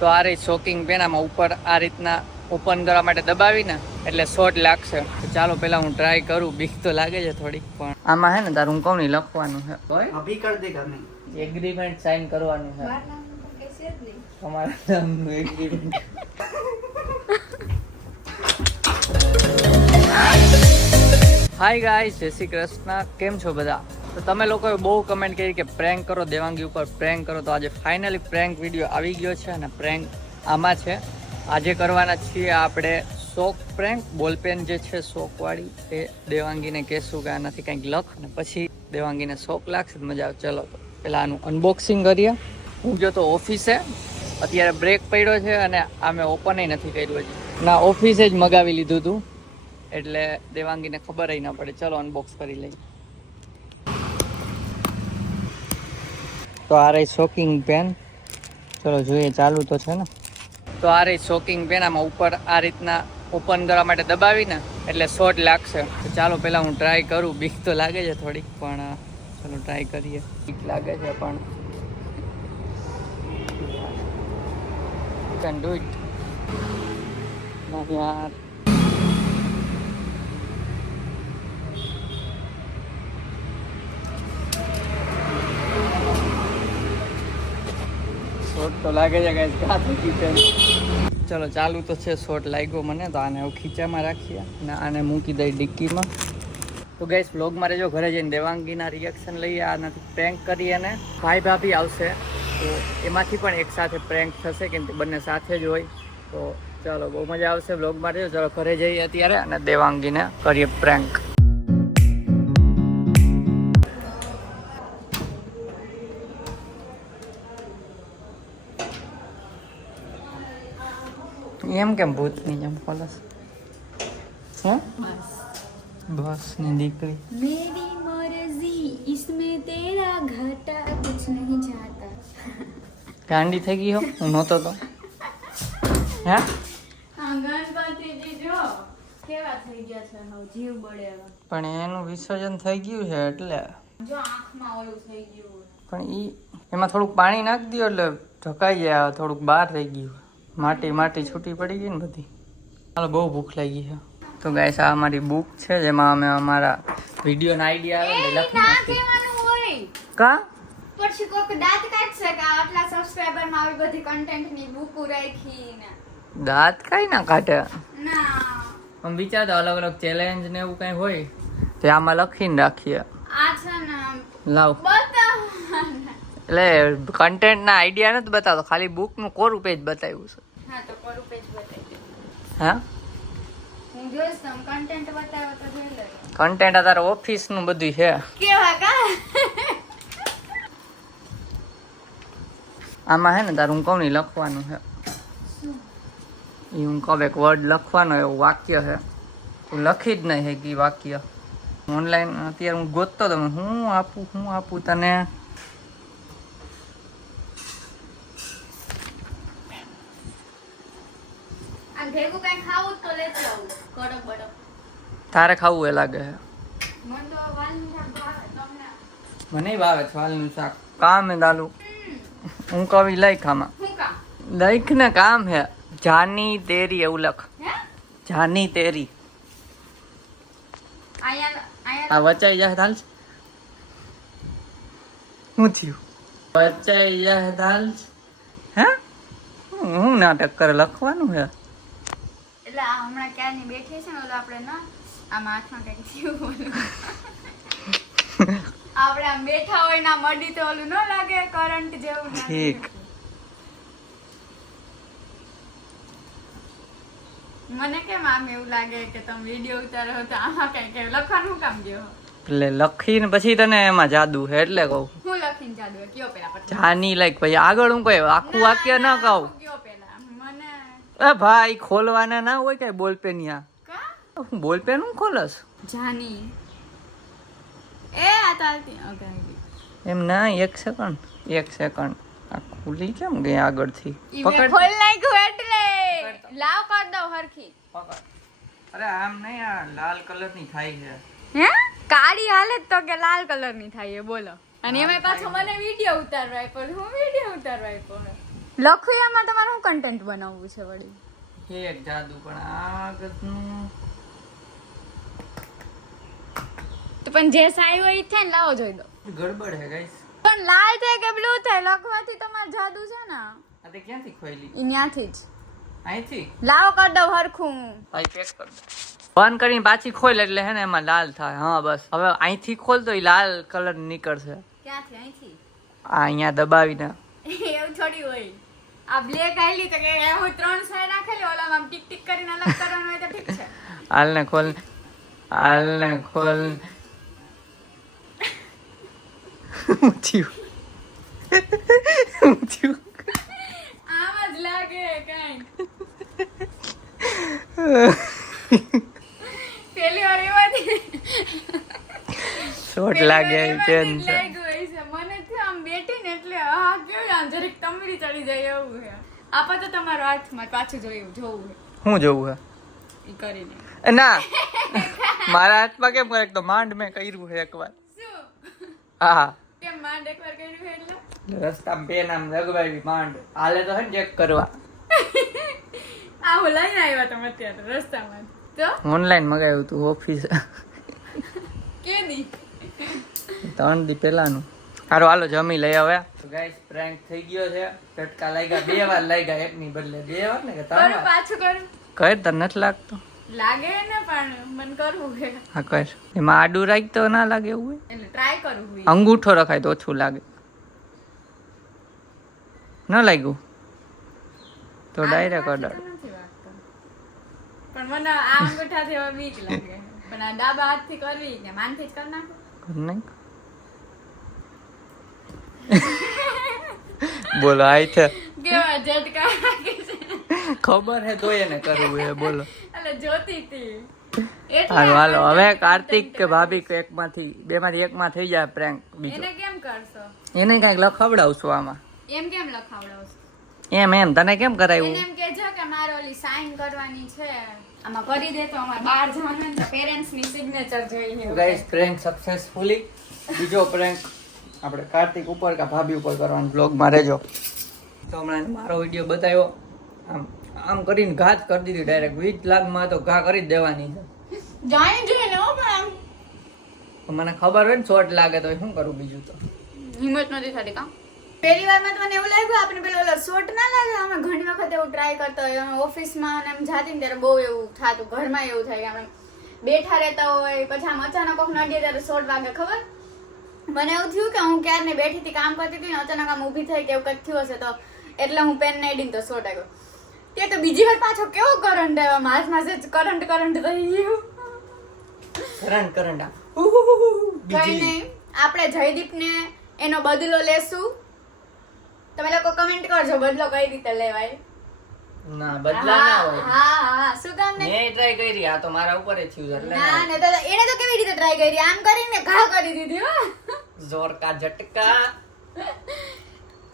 તો આ રહી શોકિંગ પેન, આમાં ઉપર આ રીતના ઓપન કરવા માટે દબાવીને એટલે શોર્ટ લાગશે. તો ચાલો પેલા હું ટ્રાય કરું. બીક તો લાગે છે થોડીક, પણ આમાં હે ને તારું હું કહું નહીં લખવાનું છે. અભી કર દેગા નહીં, એગ્રીમેન્ટ સાઇન કરવાનું છે. તમારા નામનું એગ્રીમેન્ટ. હાય ગાઈસ, જય શ્રી કૃષ્ણ. કેમ છો બધા? તો તમે લોકોએ બહુ કમેન્ટ કરી કે પ્રેન્ક કરો દેવાંગી ઉપર, પ્રેન્ક કરો. તો આજે ફાઇનલી પ્રેન્ક વિડીયો આવી ગયો છે અને પ્રેન્ક આમાં છે. આજે કરવાના છીએ આપણે શોક પ્રેન્ક. બોલપેન જે છે શોકવાળી એ દેવાંગીને કહેશું કે આનાથી કંઈક લખ, અને પછી દેવાંગીને શોક લાગશે તો મજા આવે. ચલો તો પહેલાં આનું અનબોક્સિંગ કરીએ. હું ગયો તો ઓફિસે, અત્યારે બ્રેક પડ્યો છે અને આ મેં ઓપન નથી કર્યું હજી. ના, ઓફિસે જ મગાવી લીધું હતું એટલે દેવાંગીને ખબર ન પડે. ચલો અનબોક્સ કરી લઈએ. તો આ રહી શોકિંગ પેન. ચલો જોઈએ, ચાલુ તો છે ને. તો આ રહી શોકિંગ પેન, આમાં ઉપર આ રીતના ઓપન કરવા માટે દબાવીને એટલે શોર્ટ લાગશે. તો ચાલો પહેલાં હું ટ્રાય કરું. બીક તો લાગે છે થોડીક, પણ ચલો ટ્રાય કરીએ. બીક લાગે છે પણ કેન ડુ ઇટ. યાર શોર્ટ તો લાગે છે ગાઈસ. ક્યાં થઈ ગઈ પેન? ચલો ચાલુ તો છે. શોર્ટ લાગ્યો મને, તો આને હવે ખીચામાં રાખીએ અને આને મૂકી દઈ ડિક્કીમાં. તો ગાઈસ વ્લોગમાં રહેજો. ઘરે જઈને દેવાંગીના રિએક્શન લઈએ. આનાથી પ્રેન્ક કરીએ અને ભાઈ ભાભી આવશે તો એમાંથી પણ એક સાથે પ્રેન્ક થશે, કેમ કે બંને સાથે જ હોય. તો ચાલો બહુ મજા આવશે. વ્લોગમાં રહેજો. ચલો ઘરે જઈએ અત્યારે અને દેવાંગીને કરીએ પ્રેન્ક. એમ કેમ ભૂતની જેમ ખોલસ? હે બસ ની દીકરી. मेरी मर्जी इसमें तेरा घाटा कुछ नहीं जाता. ગાંડી થઈ ગઈ હો, હું નહોતો તો. હે ગણપતિજી જો કેવા થઈ ગયા છે, હવે જીવ બળે એવા. પણ એનું વિસર્જન થઈ ગયું છે એટલે. જો આંખમાં ઓલું થઈ ગયું. પણ એમાં થોડુંક પાણી નાખી દો એટલે ઢકાઈ જાય. થોડુંક બહાર થઈ ગયું, માટી છૂટી પડી ગઈ ને બધી. ચાલો બહુ ભૂખ લાગી છે. તો ગાઈસ આ અમારી બુક છે જેમાં અમે અમારા વિડીયોના આઈડિયા આવે ને લખી નાખીએ. હોય કા પછી કોક દાંત કાઢશે કે આટલા સબસ્ક્રાઇબર માં આવી બધી કન્ટેન્ટ ની બુક રાખી ને દાંત કઈ ના કાઢે. ના આમ વિચારતા અલગ અલગ ચેલેન્જ ને એવું કઈ હોય તો આમાં લખીને રાખીએ. આ છે ને લાવ બતાવ. એટલે કન્ટેન્ટ ના આઈડિયા નથી બતાવતો, ખાલી બુક નું કોરું પેજ બતાવ્યું છે. હા તો કોરું પેજ બતાવી દે. હા હું જોઈશ તમ કન્ટેન્ટ બતાવો તો જોઈ લે. કન્ટેન્ટ તારે ઓફિસ નું બધું છે. કેવા કા આમાં હે ને તારું હું કહું નહીં લખવાનું છે. હું કહું એક વર્ડ લખવાનો, એવું વાક્ય છે. તું લખી જ નહીં હે કે વાક્ય. ઓનલાઈન અત્યારે હું ગોતતો તો હું આપું તને. આ ભેગું કઈ ખાવું તો લેતો આવું કડક બડક. તારે ખાવું એ લાગે છે. મને તો વાલનું શાક ભાવે તમને. મને ભાવે છે વાલનું શાક. કામ હે દાલુ. હું કવિ લખ આમાં. હું કા લખ ને કામ હે. જાની તેરી એવું લખ. હે જાની તેરી. આયા આ વચાઈ જાય દાલ. શું થયું? વચાઈ જાય દાલ. હે હું નાટક કરે? લખવાનું હે. એટલે આ હમણાં ક્યારની બેઠી છે ને ઓલો આપણે ના આમાં હાથમાં કઈક થયું ઓલું. આપણે આમ બેઠા હોય ના મડી તો ઓલું ન લાગે કરંટ જેવું ના ઠીક. મને કેમ આમ એવું લાગે કે તમે વિડિયો ઉતારો તો આમાં કઈ લખવાનું કામ ગયો એટલે લખીને પછી તને એમાં જાદુ હે એટલે કહું. હું લખીને જાદુ કયો પેલા પછી જાની લાઈક પછી આગળ હું કહે આખું વાક્ય ના કહું. કયો પેલા મને એ ભાઈ ખોલવાના ના હોય કઈ બોલપેન. કા હું બોલપેન હું ખોલસ જાની એ આ તાલતી ઓકે એમ ના. એક સેકન્ડ આ ખુલી કેમ ગઈ આગળથી? પકડ ખોલ નાખ્યું એટલે લાવ કર દો હરખી. પકડ. અરે આમ નહીં, આ લાલ કલર ની થાય છે. હે કાળી હાલત તો કે લાલ કલર ની થાય બોલો. અને એમાં પાછો મને વિડિયો ઉતારવા આપ્યો. હું વિડિયો ઉતારવા આપ્યો. લખુયામાં તમારે શું કન્ટેન્ટ બનાવવું છે વળી? એક જાદુ પણ આગળનું તો પણ જે સાઈ હોય ઈ થાય ને લાવો જોઈ દો. ગડબડ હે ગાઈસ. પણ લાલ થાય કે બ્લુ થાય લખવાથી તમારે જાદુ છે ને. આ તે ક્યાંથી ખોઈલી? ઈ ન્યાથી જ. અહીંથી લાવો કર દો હરખું. ભાઈ પેક કર દે. બંધ કરીને પાછી ખોલ એટલે હે ને એમાં લાલ થાય. હા બસ હવે અહીંથી ખોલ તો ઈ લાલ કલર નીકળશે. ક્યાંથી? અહીંથી. આ અહીંયા દબાવીને એવું થોડી હોય. આ બ્લેક આઈલી તો કે હું 3 સાઈ નાખેલી ઓલામાં આમ ટીક ટીક કરીને અલગ કરવાનું હોય તો ઠીક છે. હાલને ખોલ. હાલને ખોલ. હું થયું? હું થયું? આમ જ લાગે કાઈ. પેલી વાર એવાથી શોટ લાગે પેન છે. લાગ્યું હોય છે મને થી આમ બેઠી ને એટલે આ કેવું આમ જરીક તમરી ચડી જાય એવું છે. આપા તો તમારો હાથમાં પાછું જોવું છે. શું જોવું હે? ઈ કરીને ના મારા હાથમાં કેમ કરે? તો માંડ મેં કર્યું છે એકવાર. શું હા કેમ માંડ એકવાર કર્યું છે એટલે રસ્તામાં પેન આમ લગવાવી માંડ હાલે તો હે ને ચેક કરવા. આ હું લઈને આવ્યા તમે અત્યારે રસ્તામાં તો ઓનલાઈન મગાવ્યું તું ઓફિસ કેદી 3 દી પહેલાનું. હારો હાલો જમી લઈ હવે. તો ગાઈસ પ્રેન્ક થઈ ગયો છે. ટટકા લાગ્યા 2 વાર લાગ્યા એકની બદલે 2 વાર ને કે 3 કરું વાર? પાછું કરું કઈ તને નથી લાગતો? લાગે ને પણ મન કરવું છે હા કર. એમાં આડું રાખ તો ના લાગે એવું હોય. એટલે ટ્રાય કરવું હોય. અંગૂઠો રખાય તો ઓછું લાગે. ન લાગ્યું તો ડાયરેક્ટ ઓર્ડર. નથી વાગતો. પણ મને આ અંગૂઠાથી હવે બીક લાગે. પણ આ ડાબા હાથથી કરવી કે માનથી જ કરી નાખો. નહીં બોલો આઈ છે કેવા ઝટકા લાગે છે. ખબર હે તો એને કરવું હે. બોલો એટલે જોતી હતી હાલો હાલો હવે કાર્તિક કે ભાભી કે એકમાંથી બેમાંથી એકમાં થઈ જાય પ્રેન્ક. બીજો એને કેમ કરશો? એને કઈક લખાવડાવશું આમાં. એમ કેમ લખાવડાવશો? એમ તને કેમ એને કરાવ્યું? એમ કહેજો કે મારે ઓલી સાઈન કરવાની છે આમાં કરી દે તો અમારે બહાર જવાનું હોય ને તો પેરેન્ટ્સ ની સિગ્નેચર જોઈએ. Guys prank successfully. બીજો પ્રેન્ક આપણે કાર્તિક ઉપર કે ભાભી ઉપર કરવાનો બ્લોગમાં રહેજો. તો હમણાં મારો વિડીયો બતાવ્યો આમ આમ કરીને ઘા જ કરી દીધી ડાયરેક્ટ 20 લાખમાં તો ઘા કરી જ દેવાની છે. જાણી જોઈને હો પણ આમ તો મને ખબર હોય ને શોર્ટ લાગે તો શું કરું બીજું તો. હિંમત નથી થતી કામ. પહેલી વારમાં તો મને એવું લાગ્યું આપણે પેલો ઓલો શોર્ટ ના લાગે. અમે ઘણી વખત એવું ટ્રાય કરતા હોય ઓફિસમાં અને એમ જાતી ને ત્યારે બહુ એવું થાતું. ઘરમાં એવું થાય કે આપણે બેઠા રહેતા હોય પછી આમ અચાનક કોક નડીએ ત્યારે શોર્ટ વાગે. ખબર મને એવું થયું કે હું ક્યારને બેઠી હતી કામ કરતી હતી ને અચાનક આમ ઊભી થઈ કે એવું કંઈક થયું હશે તો એટલે હું પેન નાઈડીને તો શોર્ટ આવ્યો. તે તો બીજી વાર પાછો કેવો કરંટ આવ્યો હાથમાં જ કરંટ થઈ ગયું. કરંટ કઈ નહીં આપણે જયદીપને એનો બદલો લેશું. તમે લોકો કમેન્ટ કરજો બદલો કઈ રીતે લેવાય. ના બદલા ના હોય. હા શું કામ નહીં? મેં ટ્રાય કરી આ તો મારા ઉપર જ થયું એટલે ના ને તો એને તો કેવી રીતે ટ્રાય કરી આમ કરીને ઘા કરી દીધી હો. જોર કા ઝટકા.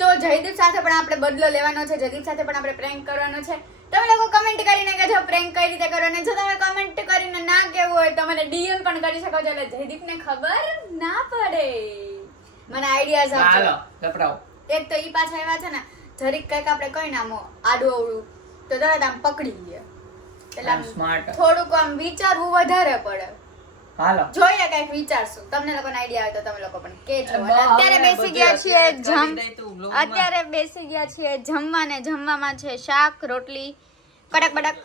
તો જયદીપ સાથે પણ આપણે બદલો લેવાનો છે. જયદીપ સાથે પણ આપણે પ્રેન્ક કરવાનો છે. તમે લોકો કમેન્ટ કરીને કહેજો પ્રેન્ક કઈ રીતે કરવાનો. જો તમે કમેન્ટ કરીને ના કહેવું હોય તો મને ડીએમ પણ કરી શકો છો એટલે જયદીપને ખબર ના પડે. મને આઈડિયાઝ આપજો. હાલો લપડાવો. એક તો ઈ પાછા એવા છે ને જરીક કઈક આપણે કઈ નામો આડું અવળું તો તરત આમ પકડી લે. એટલે આમ સ્માર્ટ. થોડુંક આમ વિચારવું વધારે પડે. હાલો જોઈએ કઈક વિચારશું. તમને લોકોને આઈડિયા આવે તો તમે લોકો પણ કહેજો. અત્યારે બેસી ગયા છીએ અત્યારે બેસી ગયા છીએ જમવાને. જમવામાં છે શાક રોટલી કડક બડક.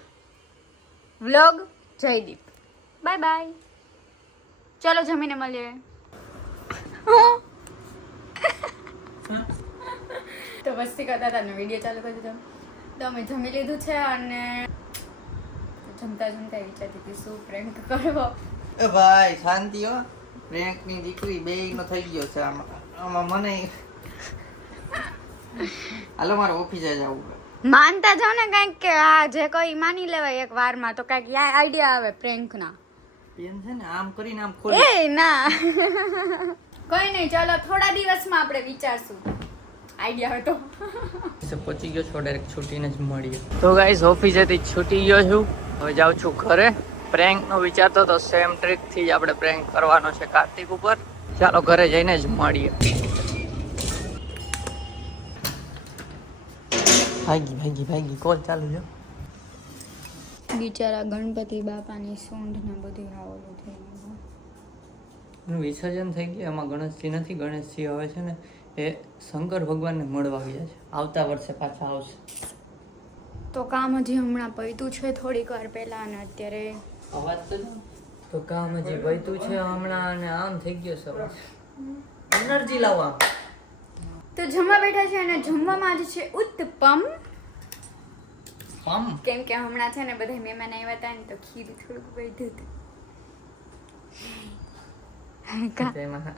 વ્લોગ જયદીપ. Bye bye. ચલો જમીને મળીએ. તો મસ્તી કરતા હતા ને વિડીયો ચાલુ કરી દીધો. તો અમે જમી લીધું છે અને જમતા જમતા વિચારતી હતી શું પ્રેન્ક કરવો. એ ભાઈ શાંતિ હો. પ્રેન્ક ની દીકરી બે નો થઈ ગયો છે આમાં મને. હાલો મારે ઓફિસે જવું. માનતા જાવ ને કઈક કે આ જે કોઈ માની લેવાય એક વારમાં તો કઈક આઈડિયા આવે પ્રેન્ક ના. પેન છે ને આમ કરીને આમ એ ના કઈ નહીં ચાલો થોડા દિવસમાં આપણે વિચારશું આઈડિયા હોય તો. પહોંચી ગયો છો ડાયરેક્ટ છૂટીને જ મળીએ. તો ગાઈસ ઓફિસેથી છૂટી ગયો છું. હવે જાઉં છું ઘરે. પ્રેન્ક નો વિચારતો તો સેમ ટ્રીક થી જ આપણે પ્રેન્ક કરવાનો છે કાર્તિક ઉપર. ચાલો ઘરે જઈને જ મળીએ. ભાગી કોલ ચાલુ છે. બિચારા ગણપતિ બાપાની સૂંઢ ને બધું આવેલું થઈ ગયું. એનું વિસર્જન થઈ ગયું. એમાં ગણેશજી નથી. ગણેશજી હવે છે ને એ શંકર ભગવાનને મળવા ગયા છે. આવતા વર્ષે પાછા આવશે. તો કામ હજી હમણાં પૈતું છે થોડીક વાર પહેલા અને અત્યારે અવાજ તો કામ હજી વહેતું છે હમણાં અને આમ થઈ ગયો છે અવાજ. એનર્જી લાવવા તો જમવા બેઠા છે અને જમવામાં આજે છે ઉત્તપમ. કેમ કે હમણાં છે ને બધા મહેમાન આવ્યા હતા ને તો ખીર થોડુંક વધ્યું હતું. એમાં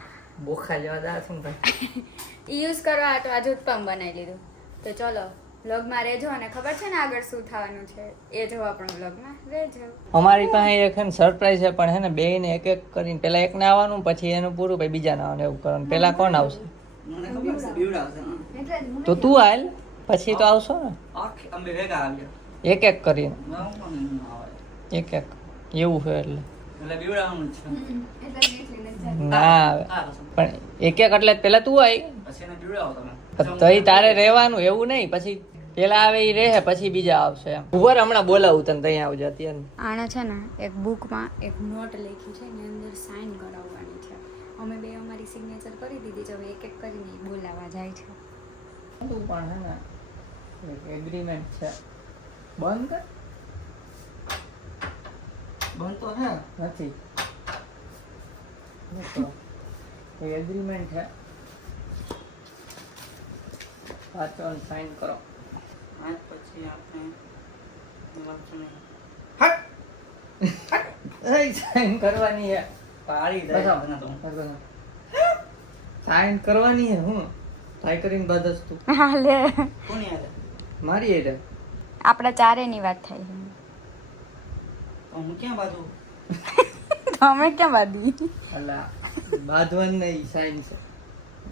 બોખા જેવા દા છે ને ભાઈ. ઈ યુઝ કરવા તો આજે ઉત્તપમ બનાવી લીધું. તો ચલો વ્લોગમાં રહેજો અને ખબર છે ને આગળ શું થવાનું છે એ જો આપણો વ્લોગમાં રહેજો. અમારી પાસે એક છે ને સરપ્રાઈઝ છે પણ હે ને બેયને એક એક કરીને પેલા એકને આવવાનું પછી એનું પૂરું પછી બીજાને આવવાનું એવું કરવાનું. પેલા કોણ આવશે? તો તું હાલ પછી તો આવશો ને એક એક કરીને. એક એક એવું છે એટલે ના આવે પણ એક એક એટલે પેલા તું આવી તઈ તારે રહેવાનું એવું નહીં. પછી પેલા આવે એ રહે પછી બીજા આવશે એમ. ઉભર હમણાં બોલાવું તને ત્યાં આવજો અત્યારે. આને છે ને એક બુકમાં એક નોટ લખી છે એની અંદર સાઇન કરાવવાની છે. અમે બે અમારી સિગ્નેચર કરી દીધી છે. હવે એક એક કરીને ઈ બોલાવા જાય છે. તું પણ હે ને એગ્રીમેન્ટ છે. બંધ બંધ તો હે નથી એગ્રીમેન્ટ છે. વાંચો અને સાઇન કરો. આજ પછી આપણે સાઇન કરવાની છે. સાઇન કરવાની છે. હું ટ્રાય કરીને બાદસ તું હાલે કોની હાલે? મારી હાલે. આપણા ચારેની વાત થાય છે. હું ક્યાં બાંધું? અમે ક્યાં બાંધી? અલા બાંધવાની નહીં સાઇન છે.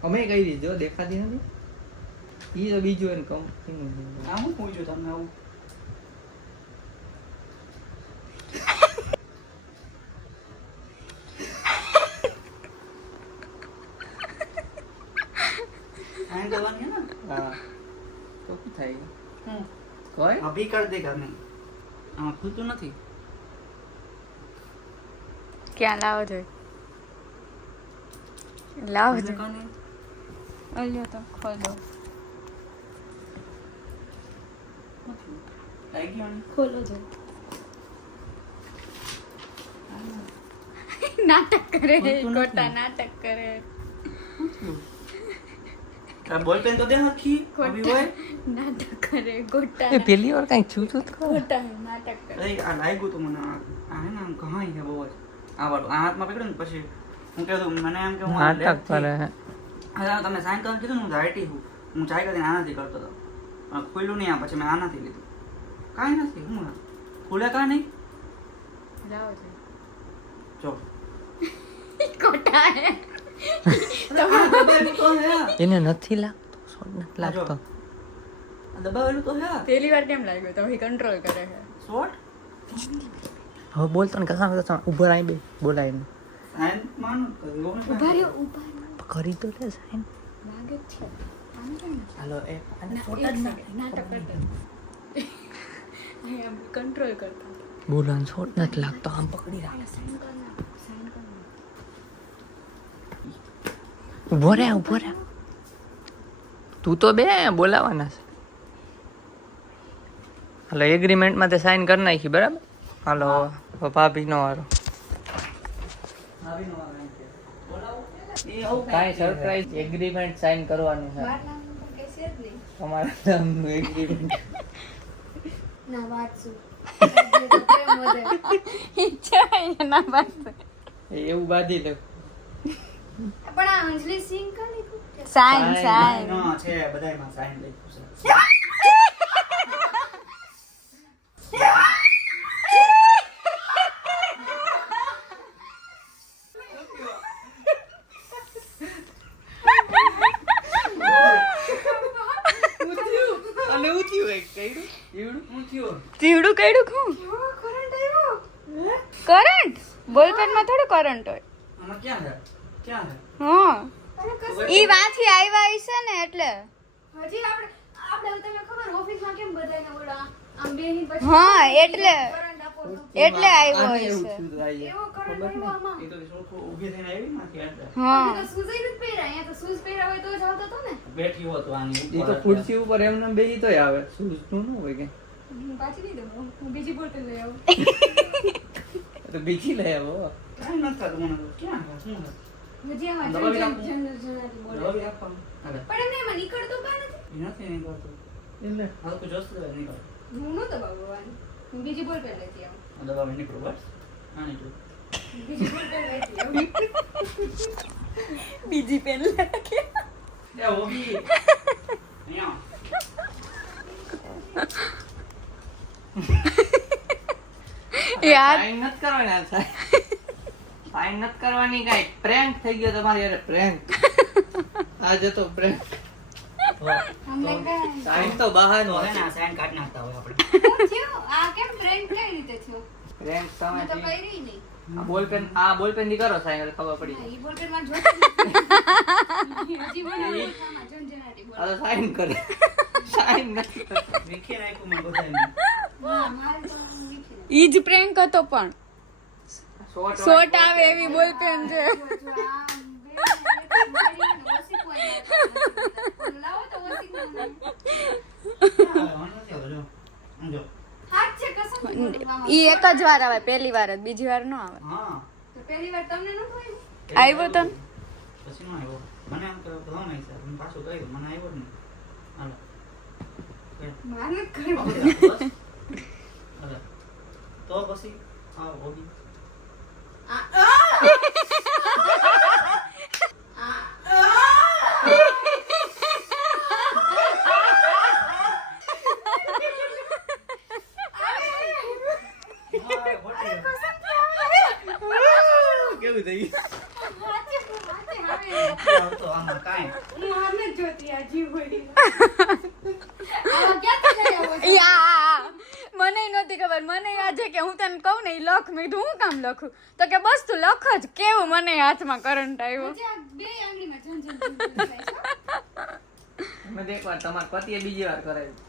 અમે કઈ રીતે જો દેખાતી નથી. ઈ તો બીજું એને કંપની આ હું પૂછ્યું તમને આવું સાઈન કરવાની હે ને? હા તો શું થાય? કોઈ અભી કર દેગા નહીં. આમાં ખુલતું નથી. ક્યાં લાવો જોઈએ? લાવો જોઈએ. અલ્યો તો ખોલ દો. ખોલો જો. નાટક કરે ખોટા નાટક કરે. બોલ પેન તો દે હરખી અભી હોય નાટક કરે ખોટા. એ પેલી વાર કઈ છૂતું જ ખોટા નાટક કરે. અરે આ લાગ્યું તો મને આ હે ને આમ કહાઈ છે બહુ જ આ વાળું આ હાથમાં પકડ્યું ને પછી હું કહેતું મને એમ કે હું નાટક કરે હે. હા તમે સાઈન કરવાનું કીધું ને હું રાઈટી હું ચાય કરીને આનાથી કરતો હતો પણ ખુલ્લું નહીં. આ પછી મેં આનાથી લીધું. કાંઈ નથી. હું ખુલે કાં નહીં લાવો છે જો ખોટા હે. એને નથી લાગતો શોટ નથી લાગતો. દબાવેલું તો હે. પહેલી વાર કેમ લાગ્યો તો હવે કંટ્રોલ કરે છે શોટ. હવે બોલતો ને કસા કસા ઉભર આવી બે બોલાય ને સાઈન માનો કર્યો ઉભા રહ્યો ઉભા કરી તો લે સાઈન લાગે જ છે. હાલો એ અને ફોટો જ નાટક કરતા આમ કંટ્રોલ કરતા બોલવાનું શોટ નથી લાગતો. આમ પકડી રાખ. સાઇન કરના સાઇન કરના. ઉભો રે તું તો બે બોલાવાના છે. હાલો એગ્રીમેન્ટમાં તે સાઈન કરી નાખી બરાબર. હાલો ભાભી નો વારો કાંઈ સરપ્રાઈઝ એગ્રીમેન્ટ સાઈન કરવાનું છે. તમારા નામનું એગ્રીમેન્ટ ના વાંચું ઈચ્છા ના વાંચું એવું બાંધી લો. પણ આ અંજલિ સિંહ કા લીધું સાઈન સાઈન નો છે બધાયમાં સાઈન લખ્યું છે. ચીવડું કઈડું ખું કરંટ બોલપેન માં થોડું કરંટ હોય. આમાં ક્યાં છે હા ઈ વાંથી આવ્યા છે ને એટલે હજી આપણે આપણે તમને ખબર ઓફિસમાં કેમ બધાને ઓલા આમ બેહી પછી હા, એટલે કરંટ આપો તો એટલે આવ્યો આને હશે. એવું થયું હતું આ યાર. એવો કરંટ આવ્યો આમાં એ તો છોકરો ઊભી થઈને આવી નથી એટલે હા તો શૂઝ ય નથી પહેર્યા અહીંયા તો શૂઝ પહેર્યા હોય તો જ આવતો હતો ને બેઠી હોત આની ઈ તો ખુરશી ઉપર એમને બેહી તોય આવે શૂઝ નું ન હોય કે હું પાછી નહીં દઉં હું બીજી બોટલ લઈ આવું તો બીજી લઈ આવો કાંઈ નથી થતું મને તો. ક્યાં ગયા? શું છે? હજી આમાં દબાવી જન- રાખો. જન- જનરલી બોલે. દબાવી રાખવાનું. હાલે. પણ એમને એમાં નીકળતો કાં નથી એ નથી નીકળતું. એટલે આ તો જોશ દબાવી નીકળે. હું ન દબાવવાની હું બીજી બોટલ લેતી આવું આ દબાવી નીકળું બસ. આ નીકળું. બીજી બોટલ લેતી આવું બીજી પેન એ ઓબી. અહીંયા. યાર સાઈન નથી કરવાની સાઈન નથી કરવાની કાંઈ પ્રેન્ક થઈ ગયો તમારી યાર પ્રેન્ક આજે તો પ્રેન્ક અમને કાંઈ સાઈન તો બહાર તો નો હવે ને આ સાઈન કાઢી નાખતા હોય આપણે. શું થયું? આ કેમ prank કઈ રીતે થયો? પ્રેન્ક મેં તો તમે કરી નહીં. આ બોલપેન થી કરો સાઈન ખબર પડી હા, જાય ઈ બોલપેન માં જોતી નથી. હજી મને ઓળખામાં ઝંઝનાટી બોલે. આ તો સાઈન કરે સાઈન નથી કરતા. વીખી નાખ્યું મેં બધાને. હા, મારે તો વીખી નાખી. ઈ જ પ્રેન્ક હતો પણ શોર્ટ શોટ આવે એવી બોલપેન છે જો, જો, આ બે ને એક મારી ને ઓશી કોઈ નથી. લાવો તો ઓશી કોઈ નહીં. હા, વાંધો નથી આવતો, જો. આમ જો. હાથ છે કસમ બોલવામાં. ઈ એક જ વાર આવે પહેલી વાર જ બીજી વાર ન આવે હા. તો પહેલી વાર તમને ન થયું? આવ્યો તો ને? પછી નો આવ્યો. મને એમ કે ભલામણ છે. હું પાછું કહ્યું. મને આવ્યો જ નહીં. હાલો. મારે નથી કરવું. બસ. હાલો. તો પછી હા હોબી. આ કેવું થઈ આવતો આમાં કાંઈ. હું આમને જ જોતી આ જીવ હોય. આવા ક્યાંથી લઈ આવો છો? યા મને નહોતી ખબર મને આજે કે હું તને કહું ને ઈ લખ મેં કીધું હું કામ લખું તો કે બસ તું લખ જ કેવું મને હાથમાં કરંટ આવ્યો હજી આ બે આંગળીમાં ઝંઝન ઝંઝન થાય છે. મેં એક વાર તમારા પતિએ બીજી વાર કરાવ્યું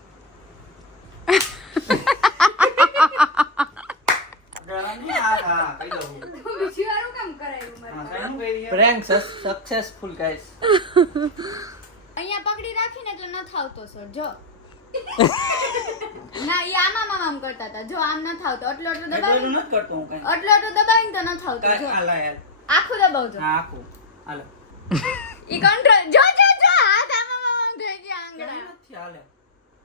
હા, કહી દઉં. તો બીજી વાર હું કામ કરાયું મારે? હા, સાઈન કરી દે. પ્રેન્ક સક્સેસફુલ ગાઈસ અહીંયા પકડી રાખીને એટલે ન થાવતો સર જો ના ઈ આમ કરતા હતા જો આમ ન થાવતો એટલો એટલો મેં કોઈનું દબાવી નથી કરતો હું કાંઈ. એટલો એટલો દબાવીને તો ન થાવતો જો કાંઈ હાલે યાર. આખું દબાવજો હા, આખું. હાલે. ઈ કંટ્રોલ જો જો જો હાથ આમ થઈ ગયા આંગળા નથી હાલે.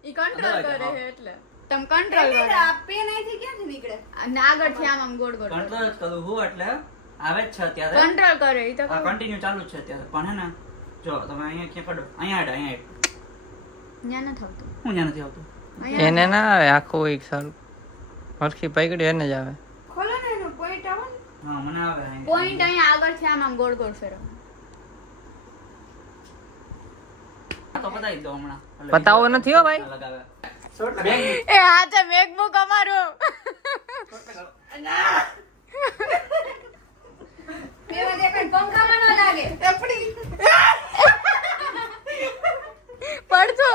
ઈ કંટ્રોલ દબાવી કરે દો, છે એટલે તમે કંટ્રોલ કરો પેન અહીંથી ક્યાંથી નીકળે અને આગળથી આમ ગોળ ગોળ કંટ્રોલ જ કરું હું એટલે આવે જ છે અત્યારે. કંટ્રોલ કરે ઈ તો આ કન્ટિન્યુ ચાલુ જ છે અત્યારે. પણ હે ને જો તમે અહીંયા ક્યાં કાઢો અહીંયા હેડ અહીંયા હેડ. ન્યા ન થાવતો હું ત્યાં નથી આવતું. એને ના આવે આખું એક સારું હરખી પકડી એને જ આવે ખોલો ને એનો પોઈન્ટ આવો ને હા મને આવે અહીંયા. પોઈન્ટ અહીંયા આગળથી આમ ગોળ ગોળ ફેરવો તો બતાવી દો હમણાં. એટલે બતાવો બીજો નથી હો ભાઈ. લગાવે. એ હા છે મેકબુક અમારું પેલા દેખાય પંખામાં ન લાગે પડતો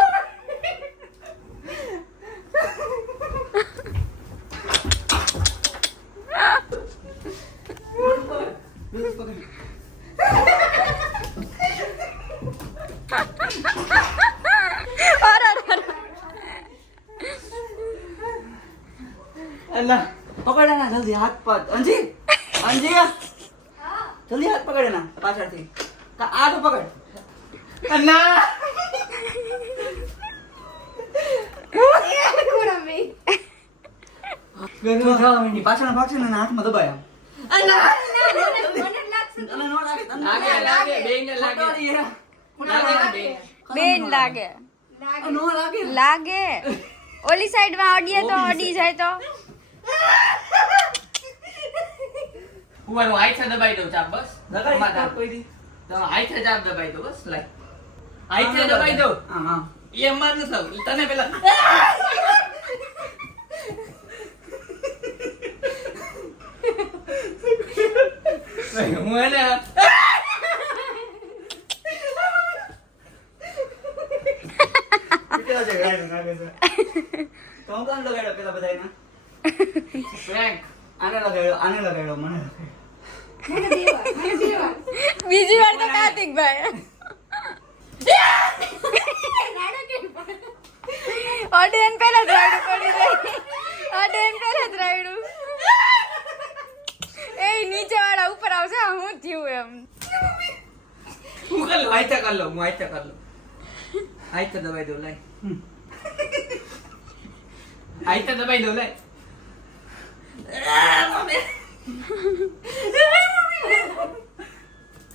અલા પકડે ના જલ્દી હાથ પગ અંજી અંજી જલ્દી હાથ પકડે ના પાછળથી આ તો પકડ ના ગરમી થવા માંડી પાછળ ભાગશે ને એના હાથમાં દબાયા મને લાગશે તને નો લાગે તને લાગે લાગે બેયને લાગે ખોટાડી હે. બેન લાગે નો લાગે લાગે ઓલી સાઈડ માં અડીએ તો અડી જાય તો હું આઈથે દબાઈ દઉં ચાપ બસ દગાઈ તમારે હાથ કોઈ દી તમે આઈથે ચાપ દબાઈ દો બસ લાઈ આઈથે દબાઈ દો હા હા એ માર ન થાવ તને પેલા હું એને કેટલા છે કોણ લગાડ્યો પેલા બધાને? પ્રેન્ક. આને લગાડ્યો મને લગાડ્યો. બીજી વાર તો કાર્તિકભાઈ ઓડિયન પહેલા જ રાયડું પડી ગઈ. ઓડિયન પહેલા જ રાયડું. એ નીચે વાળા ઉપર આવશે હું થયું એમ. હું કર લો, આયતા કર લો, હું આયતા કર લો. આયતા દબાઈ દો લાય. આયતા દબાઈ દો લાય.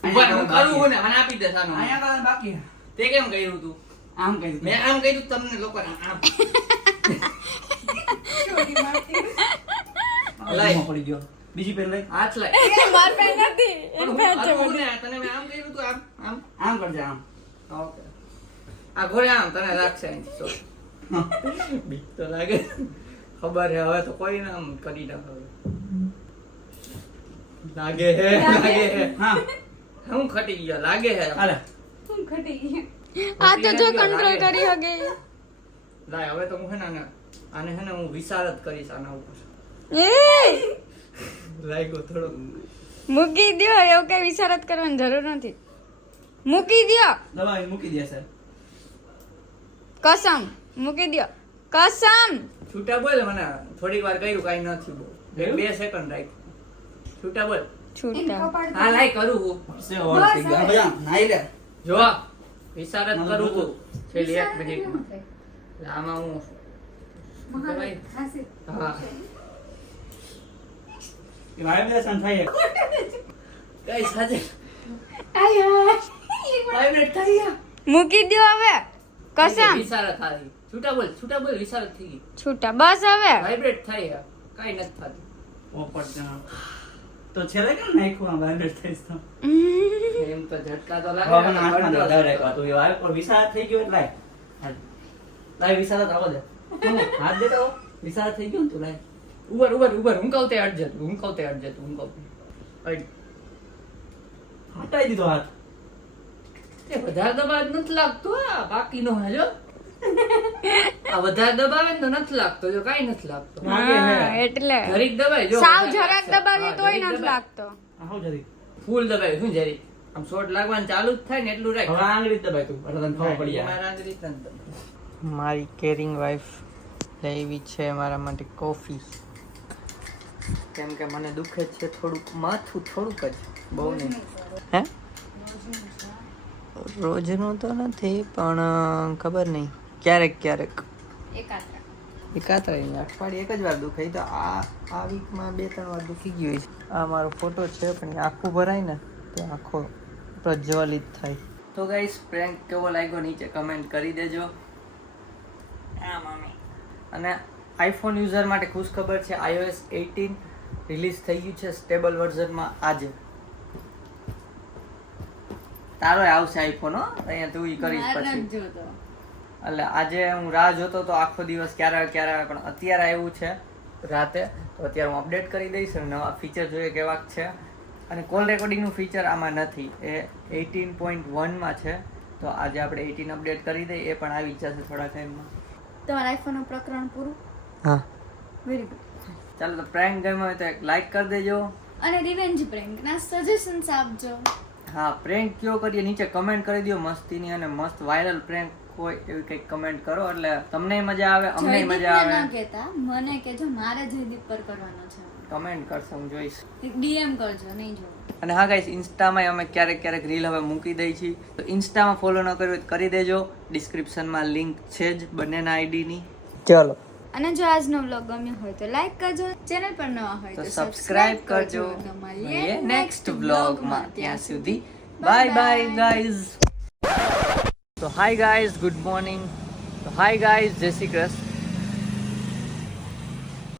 ઉભા રહો, હું કરું ને મને આપી દે સાનો. અહીંયા કાંઈ બાકી તે કેમ કર્યું તું? આમ કહી મેં આમ કર્યું તમને લોકોને આમ. લાઈ પડી ગયો. બીજી પેન લઈ. હાથ લાય. માર પેન નથી પણ હું કરું ને, તને મેં આમ કર્યું તું આમ આમ. આમ કરજે આમ. ઓકે. આ ઘોડે આમ તને રાખશે અહીંથી સો. બીક તો લાગે. ખબર હે હવે તો કોઈ ના આમ કરી ના હવે. લાગે હે. હા હું ખટી ગયો લાગે હે. હાલે. આ તો જો કંટ્રોલ કરી હગે. લાય હવે તો હું હે ને આને હે ને હું વિચાર જ કરીશ આના ઉપર. એ લાગ્યો થોડો. મૂકી દ્યો, એવું કઈ વિચાર જ કરવાની જરૂર નથી. મૂકી દ્યો, દબાવી મૂકી દે સર. કસમ મૂકી દ્યો, કસમ. છૂટા બોલ મને થોડીક વાર કહ્યું કાઈ નથી બોલ. 2 સેકન્ડ રાખ. છૂટા બોલ. છૂટા હા લાય કરું હું. સે ઓર થઈ ગયા. ભયા નાઈ લે. જો વિચાર જ કરું છું છેલ્લી 1 મિનિટમાં. એટલે આમાં હું હા એ વાઇબ્રેશન થાય. કઈ સાજે વાઇબ્રેટ થઈ ગયા. મૂકી દ્યો હવે, કસમ. વિચાર થાય. છૂટા બોલ વિચાર થઈ ગઈ. છૂટા બસ હવે. વાઇબ્રેટ થાય કાઈ નથી થતું. પોપટ જણા. તો છેલ્લે કેમ નાખ્યું આ વાઇબ્રેટ થઈ તો? એમ તો ઝટકા તો ભગવાન લાગે. હાથમાં દબાવી રાખ્યો. તું એ વાઇબ પર વિસાર થઈ ગયો એટલે લાય. હાલ. લાય વિસાર જ આવો દે. કેમ? હાથ દેતો હો. વિસાર થઈ ગયો ને તું લાય. ઉભર હું કહું તે અડજે હું કહું અડ. હટાઈ દીધો હાથ. તે વધારે દબાવ નથી લાગતો આ બાકીનો હાજો. આ વધારે દબાવે ને તો નથી લાગતો જો કાઈ નથી લાગતો. લાગે હે. હા, એટલે જરીક દબાય જો. સાવ વધારે જરાક લાગશે. દબાવીએ હા, તોય જરીક નથી દબાય. લાગતો. આહો જરી. ફૂલ દબાય શું જરીક આમ શોર્ટ લાગવાનું ચાલુ જ થાય ને એટલું રાખ. હવે આંગળી જ દબાય તું. એટલે તને ખબર પડી જાય. મારી કેરિંગ વાઈફ લેવી છે મારા માટે કોફી. કેમ કે મને દુખે છે થોડુંક માથું થોડુંક જ બહુ નહીં. હે રોજનું તો નથી પણ ખબર નહીં ક્યારેક એકાત્રા અઠવાડિયે 1 જ વાર દુખાય. તો આ વીકમાં 2-3 વાર દુખી ગયું છે. આ મારો ફોટો છે પણ એ આખું ભરાય ને તો આખો પ્રજ્વલિત થાય. તો ગાઈસ પ્રેન્ક કેવો લાગ્યો નીચે કમેન્ટ કરી દેજો. અને આઈફોન યુઝર માટે ખુશ ખબર છે, iOS 18 રિલીઝ થઈ ગયું છે સ્ટેબલ વર્ઝનમાં આજે. તારો આવશે આઈફોન હો, અહીંયા તું ઈ કરીશ પછી. એટલે આજે હું રાહ જોતો તો આખો દિવસ ક્યારે આવે પણ અત્યારે આવ્યું છે રાતે. તો અત્યારે હું અપડેટ કરી દઈશ અને નવા ફીચર જોઈએ કેવાક છે. અને કોલ રેકોર્ડિંગનું ફીચર આમાં નથી, એ 18.1માં છે. તો આજે આપણે 18 અપડેટ કરી દઈએ, એ પણ આવી જશે થોડા ટાઈમમાં. તમારા આઈફોન નું પ્રકરણ પૂરું. હા વેરી ગુડ. ચાલો તો પ્રેન્ક ગમ્યો હોય તો એક લાઈક કરી દેજો. અને રિવેન્જ પ્રેન્ક ના સજેશન્સ આપજો. હા પ્રેન્ક કયો કરીએ નીચે કમેન્ટ કરી દો મસ્તીની, અને મસ્ત વાયરલ પ્રેન્ક હોય એવી કંઈક કમેન્ટ કરો એટલે તમને મજા આવે અમને મજા આવે. ના કહેતા મને કહેજો, મારે જયદીપ પર કરવાનો છે. કમેન્ટ કરશો હું જોઈશ. ડીએમ કરજો, નહીં જો. અને હા ગાઈસ ઇન્સ્ટામાં અમે ક્યારેક રીલ હવે મૂકી દઈ છીએ, તો ઇન્સ્ટામાં ફોલો ન કર્યું હોય તો કરી દેજો. ડિસ્ક્રિપ્શનમાં લિંક છે જ બંનેના આઈડીની. ચલો અને જો આજનો વ્લોગ ગમ્યો હોય તો લાઈક કરજો, ચેનલ પર નવા હોય તો સબસ્ક્રાઇબ કરજો. મળીએ નેક્સ્ટ વ્લોગમાં. ત્યાં સુધી બાય ગાઈઝ. તો હાય ગાઈઝ, ગુડ મોર્નિંગ. તો હાય ગાઈઝ, જય શ્રી કૃષ્ણ.